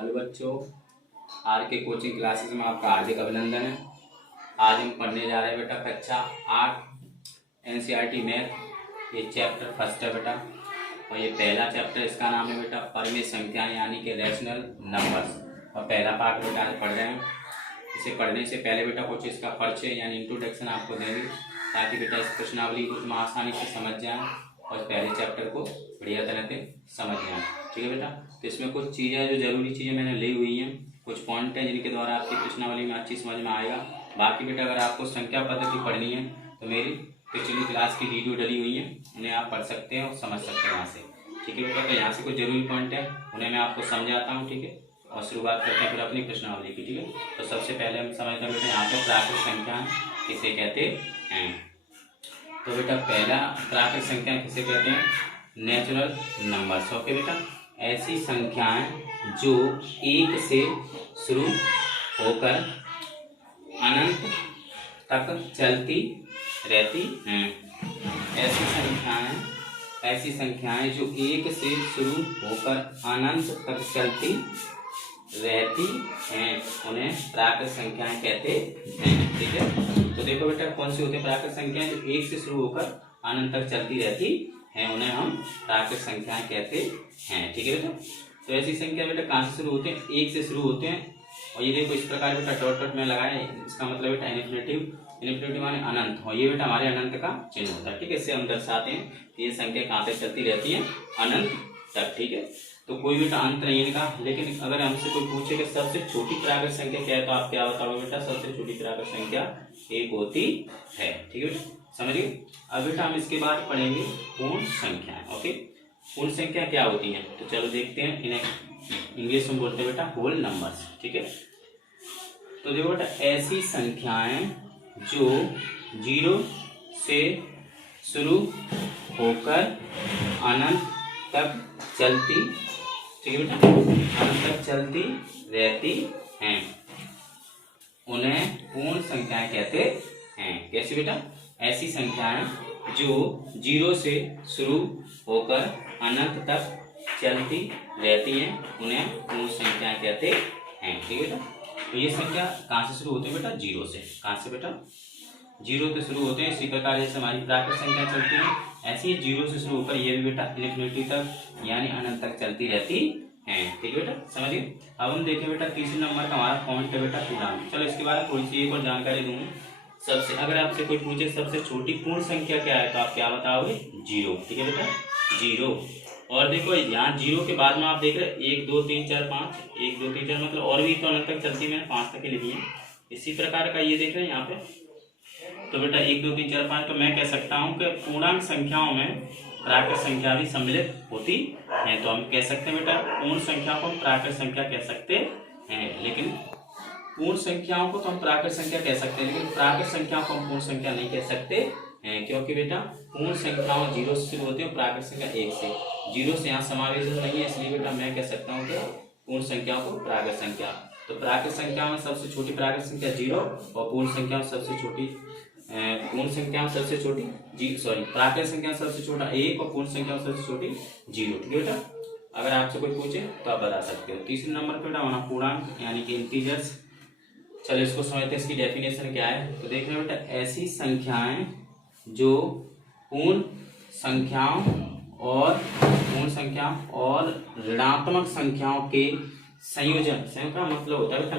Hello बच्चों, are के coaching classes में आपका हार्दिक अभिनंदन है। आज हम पढ़ने जा रहे हैं बेटा कक्षा 8 एनसीईआरटी मैथ। ये चैप्टर फर्स्ट है बेटा, और ये पहला चैप्टर इसका नाम है बेटा परिमेय संख्याएं यानी कि रैशनल नंबर्स। और पहला पार्ट बेटा आज पढ़ रहे हैं। इसे पढ़ने से पहले बेटा कुछ इसका परिचय यानी इंट्रोडक्शन आपको देंगे, ताकि बेटा इस प्रश्नावली को तुम आसानी से समझ जाए और पहले चैप्टर को बढ़िया तरह से समझ जाए। ठीक है बेटा, तो इसमें कुछ चीज़ें जो जरूरी चीज़ें मैंने ली हुई हैं, कुछ पॉइंट हैं जिनके द्वारा आपकी प्रश्नावली में अच्छी समझ में आएगा। बाकी बेटा अगर आपको संख्या पद्धति पढ़नी है तो मेरी पिछली क्लास की वीडियो डली हुई है, उन्हें आप पढ़ सकते हैं और समझ सकते हैं यहाँ से। ठीक है बेटा, तो यहाँ से कुछ जरूरी पॉइंट है उन्हें मैं आपको समझाता हूँ। ठीक है, और शुरुआत करते हैं फिर अपनी प्रश्नावली की। ठीक है, तो सबसे पहले हम समझते हैं बेटा यहाँ पे प्राकृत संख्या किसे कहते हैं। तो बेटा पहला प्राकृत संख्या किसे कहते हैं? Natural numbers. ओके बेटा, ऐसी संख्याएं जो एक से शुरू होकर अनंत तक चलती रहती हैं। ऐसी संख्याएं जो एक से शुरू होकर अनंत तक चलती रहती हैं उन्हें प्राकृत संख्याएं कहते हैं। ठीक है, तो देखो बेटा कौन सी होती है प्राकृत संख्याएं जो एक से शुरू होकर अनंत तक चलती रहती हैं, उन्हें हम प्राकृत संख्याएं कहते हैं। ठीक है बेटा, तो ऐसी संख्या बेटा कहाँ से शुरू होते हैं? एक से शुरू होते हैं। और ये देखो इस प्रकार बेटा डॉट डॉट में लगाए, इसका मतलब बेटा इन्फिनिटिव माने अनंत। और ये बेटा हमारे अनंत का चिन्ह होता है। ठीक है, इससे हम दर्शाते हैं कि ये संख्या कहाँ तक चलती रहती है? अनंत तक। ठीक है, तो कोई बेटा अंत नहीं इनका। लेकिन अगर हमसे कोई पूछे कि सबसे छोटी प्राकृत संख्या क्या है, तो आप क्या बताओगे बेटा? सबसे छोटी प्राकृत संख्या एक होती है। ठीक है बेटा, समझिए। अब बेटा हम इसके बाद पढ़ेंगे पूर्ण संख्याएं। ओके, पूर्ण संख्या क्या होती है? तो चलो देखते हैं। इन्हें इंग्लिश में बोलते हैं बेटा होल नंबर्स। ठीक है, तो देखो बेटा ऐसी संख्याएं जो 0 से शुरू होकर अनंत तक चलती, ठीक है बेटा, अनंत तक चलती रहती हैं उन्हें पूर्ण संख्याएं कहते हैं। कैसे बेटा? ऐसी संख्याएं जो 0 से शुरू होकर अनंत तक चलती रहती हैं उन्हें पूर्ण संख्याएं कहते हैं। ठीक है बेटा, तो ये संख्या कहाँ से शुरू होती है बेटा? 0 से। कहाँ से बेटा? 0 से शुरू होते हैं। इसी प्रकार जैसे हमारी प्राकृत संख्या चलती है, ऐसे ही 0 से शुरू होकर ये भी बेटा इन्फिनिटी तक यानी अनंत तक चलती रहती है। ठीक है बेटा, समझिए। अब हम देखें बेटा तीसरे नंबर का हमारा पॉइंट है बेटा पूर्णांक। चलो इसके बारे में थोड़ी सी एक और जानकारी दूंगा। सबसे अगर आपसे कोई पूछे सबसे छोटी पूर्ण संख्या क्या है, तो आप क्या बताओगे? 0। ठीक है बेटा, 0। और देखो यहाँ 0 के बाद में आप देख रहे हैं 1 2 3 4 5, 1 2 3 4 मतलब और भी तो अनंत तक चलती है, मैंने 5 तक ही लिखी है। इसी प्रकार का ये देख रहे हैं यहाँ पे, तो बेटा 1 2 3 4 5, तो मैं कह सकता हूँ कि पूर्णांक संख्याओं में प्राकृत संख्या भी सम्मिलित होती है। तो हम कह सकते हैं बेटा पूर्ण संख्या को हम प्राकृत संख्या कह सकते हैं। लेकिन पूर्ण संख्याओं को तो हम प्राकृत संख्या कह सकते हैं, लेकिन प्राकृत संख्याओं को हम पूर्ण संख्या नहीं कह सकते हैं, क्योंकि बेटा पूर्ण संख्याओं 0 से शुरू होती है, प्राकृत संख्या 1 से। 0 से यहाँ समावेश नहीं है, इसलिए बेटा मैं कह सकता हूँ कि पूर्ण संख्याओं को प्राकृत संख्या। तो प्राकृत संख्या में सबसे छोटी प्राकृत संख्या 0 और पूर्ण संख्या में सबसे छोटी प्राकृत संख्या सबसे छोटा 1 और पूर्ण संख्या सबसे छोटी 0। ठीक है बेटा, अगर आपसे कोई पूछे तो आप बता सकते हो। तीसरे नंबर पे बेटा हमारा पूर्णांक यानी कि इंटीजर्स। चलो इसको समझते हैं, इसकी डेफिनेशन क्या है। तो देख रहे हो बेटा ऐसी संख्याएं जो पूर्ण संख्याओं और ऋणात्मक संख्याओं के संयोजन का मतलब होता है बेटा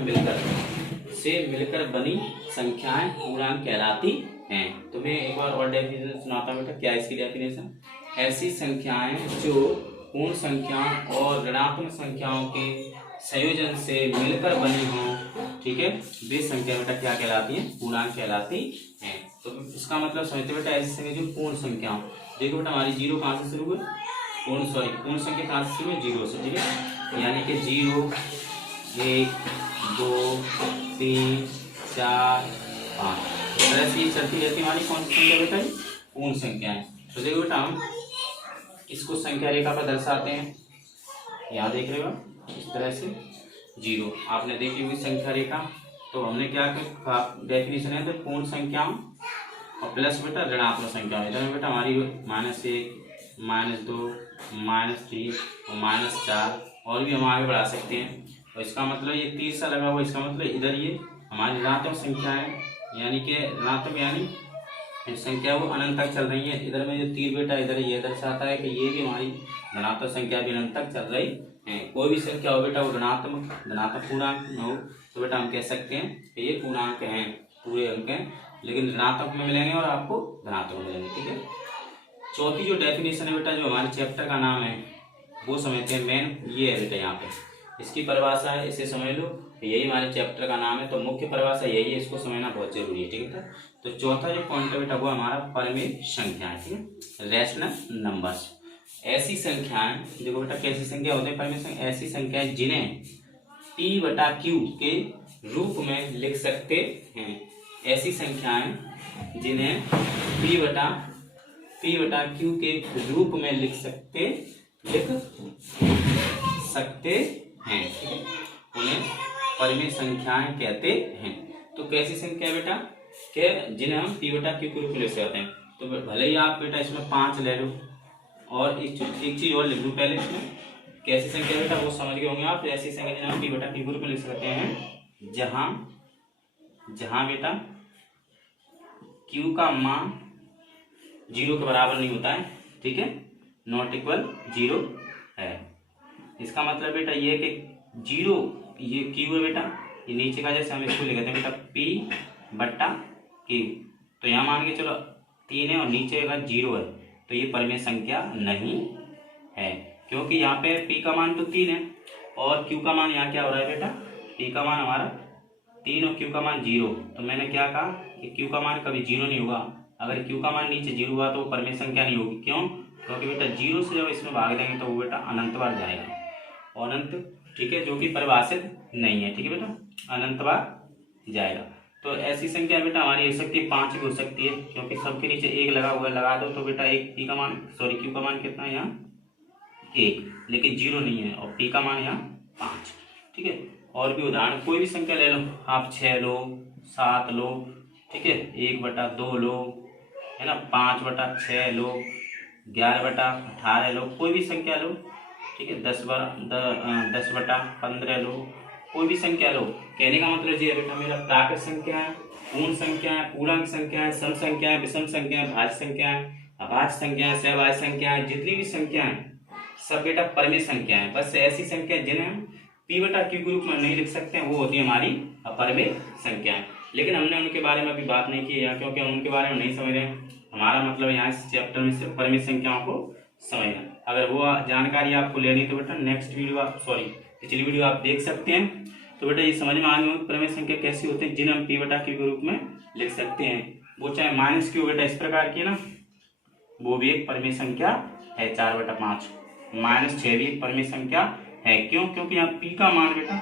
मिलकर बनी संख्याएं पूर्णांक कहलाती हैं। तो मैं एक बार और डेफिनेशन सुनाता हूं बेटा। क्या है इसकी डेफिनेशन? ऐसी संख्याएं जो पूर्ण संख्याओं और ऋणात्मक संख्याओं के संयोजन से मिलकर बनी हों, ठीक है, वे संख्या बेटा क्या कहलाती हैं? पूर्णांक कहलाती हैं। तो इसका मतलब समझते बेटा ऐसी संख्या जो पूर्ण संख्याओं, देखो बेटा हमारी 0 कहाँ से शुरू हुई? पूर्ण संख्या कहाँ से शुरू हुई? 0 से। ठीक है, यानी कि 0 1 2 3 4 5 इस तरह से चलती रहती हमारी कौन सी संख्या बेटा? पूर्ण संख्याएं। तो देखो बेटा हम इसको संख्या रेखा पर दर्शाते हैं। यहाँ देख रहे हो इस तरह से 0 आपने देखी हुई संख्या रेखा। तो हमने क्या डेफिनेशन है, तो पूर्ण संख्याओं और प्लस बेटा ऋणात्मक संख्याओं। इधर बेटा हमारी -1 -2 -3 और -4 और भी हम आगे बढ़ा सकते हैं। और इसका मतलब ये तीर सा लगा हुआ, इसका मतलब इधर ये हमारी ऋणात्मक संख्या है, यानी कि ऋणात्मक यानी संख्या वो अनंत तक चल रही है। इधर में जो तीर बेटा इधर ये दर्शाता है कि ये भी हमारी धनात्मक संख्या भी अनंत तक चल रही है। कोई भी संख्या हो बेटा वो धनात्मक पूर्णांक न हो तो बेटा हम कह सकते हैं कि ये पूर्णांक हैं, पूरे अंक हैं, लेकिन ऋणात्मक में मिलेंगे और आपको धनात्मक में मिलेंगे। ठीक है, चौथी जो डेफिनेशन है बेटा, जो हमारे चैप्टर का नाम है वो समझते हैं मेन, ये है बेटा यहाँ पे इसकी परिभाषा है, इसे समझ लो, यही हमारे चैप्टर का नाम है, तो मुख्य परिभाषा यही है, इसको समझना बहुत जरूरी है। ठीक है, तो चौथा जो पॉइंट है बेटा वो हमारा परिमेय संख्या है। ठीक है, रैशनल नंबर्स, ऐसी संख्याएं, देखो बेटा कैसी संख्या होते हैं परिमेय संख्या, ऐसी संख्याएं जिन्हें p/q के रूप में लिख सकते हैं। ऐसी संख्याएं जिन्हें p/q के रूप में लिख सकते हैं, उन्हें परिमेय संख्याएं कहते हैं। तो कैसी संख्या है बेटा के जिन्हें हम p/q के रूप में लिख सकते हैं। तो भले ही आप बेटा इसमें 5 ले लो, और एक चीज और लिख लूँ पहले, इसमें कैसी संख्या बेटा वो समझ गए होंगे आप। ऐसी संख्या जिन्हें हम p/q के रूप में लिख सकते हैं जहां बेटा q का मान 0 के बराबर नहीं होता है। ठीक है, नॉट इक्वल 0 है। इसका मतलब बेटा ये है कि 0 ये q है बेटा, ये नीचे का जैसे हम इसको लिखते हैं बेटा p/q, तो यहाँ मान के चलो 3 है और नीचे का 0 है, तो ये परिमेय संख्या नहीं है, क्योंकि यहाँ पे p का मान तो 3 है और q का मान यहाँ क्या हो रहा है बेटा, p का मान हमारा 3 और q का मान 0। तो मैंने क्या कहा कि q का मान कभी 0 नहीं होगा। अगर q का मान नीचे 0 हुआ तो वो परिमेय संख्या नहीं होगी। क्यों? क्योंकि बेटा 0 से जब इसमें भाग देंगे तो वो बेटा अनंत बार जाएगा, अनंत। ठीक है, जो कि परिभाषित नहीं है। ठीक है बेटा, अनंत बार जाएगा। तो ऐसी संख्या बेटा हमारी हो सकती है 5 भी हो सकती है, क्योंकि सबके नीचे 1 लगा हुआ लगा दो तो बेटा एक p का मान q का मान कितना है यहाँ 1, लेकिन 0 नहीं है, और p का मान यहाँ 5। ठीक है, और भी उदाहरण कोई भी संख्या ले लो आप, 6 लो, 7 लो, ठीक है, 1/2 लो, है ना, 5/6 लो, 11/18 लो, कोई भी संख्या लो। ठीक है, 10/15 लो, कोई भी संख्या लो। कहने का मतलब ये है बेटा मेरा प्राकृत संख्या है, पूर्ण संख्या है, पूर्णांक संख्या है, सम संख्या है, विषम संख्या है, भाज्य संख्या है, अभाज्य संख्या है, सहभाज्य संख्या है, जितनी भी संख्या है सब बेटा परिमेय संख्या है। बस ऐसी संख्या जिन्हें हम p/q के रूप में नहीं लिख सकते हैं वो होती है हमारी अपरिमेय संख्याएं। लेकिन हमने उनके बारे में अभी बात नहीं की है, क्योंकि हम उनके बारे में नहीं समझ रहे हैं। हमारा मतलब यहाँ इस चैप्टर में सिर्फ परिमेय संख्याओं को समझना। अगर वो जानकारी आपको लेनी तो बेटा नेक्स्ट वीडियो आप पिछली वीडियो आप देख सकते हैं। तो बेटा ये समझ में आ गया परिमेय संख्या कैसी होती है जिन्हें हम p/q के रूप में लिख सकते हैं। वो चाहे -q बेटा इस प्रकार की ना, वो भी एक परिमेय संख्या है 4/5। -6 भी एक परिमेय संख्या है। क्यों? क्योंकि यहाँ p का मान बेटा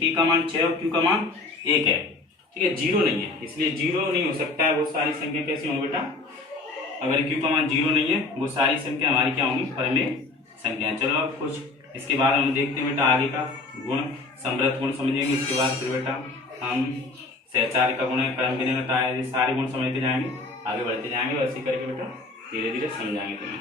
p का मान 6 और q का मान 1 है। ठीक है, 0 नहीं है, इसलिए 0 नहीं हो सकता है। वो सारी संख्या कैसी होंगी बेटा, अगर q का मान 0 नहीं है वो सारी संख्या हमारी क्या होंगी, परिमेय संख्या। चलो अब कुछ इसके बाद हम देखते हैं बेटा आगे का गुण, समृद्ध गुण समझेंगे। इसके बाद फिर बेटा हम सहचार्य का गुण है, क्रम विधि में सारे गुण समझते जाएंगे, आगे बढ़ते जाएंगे। और ऐसे करके बेटा धीरे धीरे समझाएंगे तुम्हें।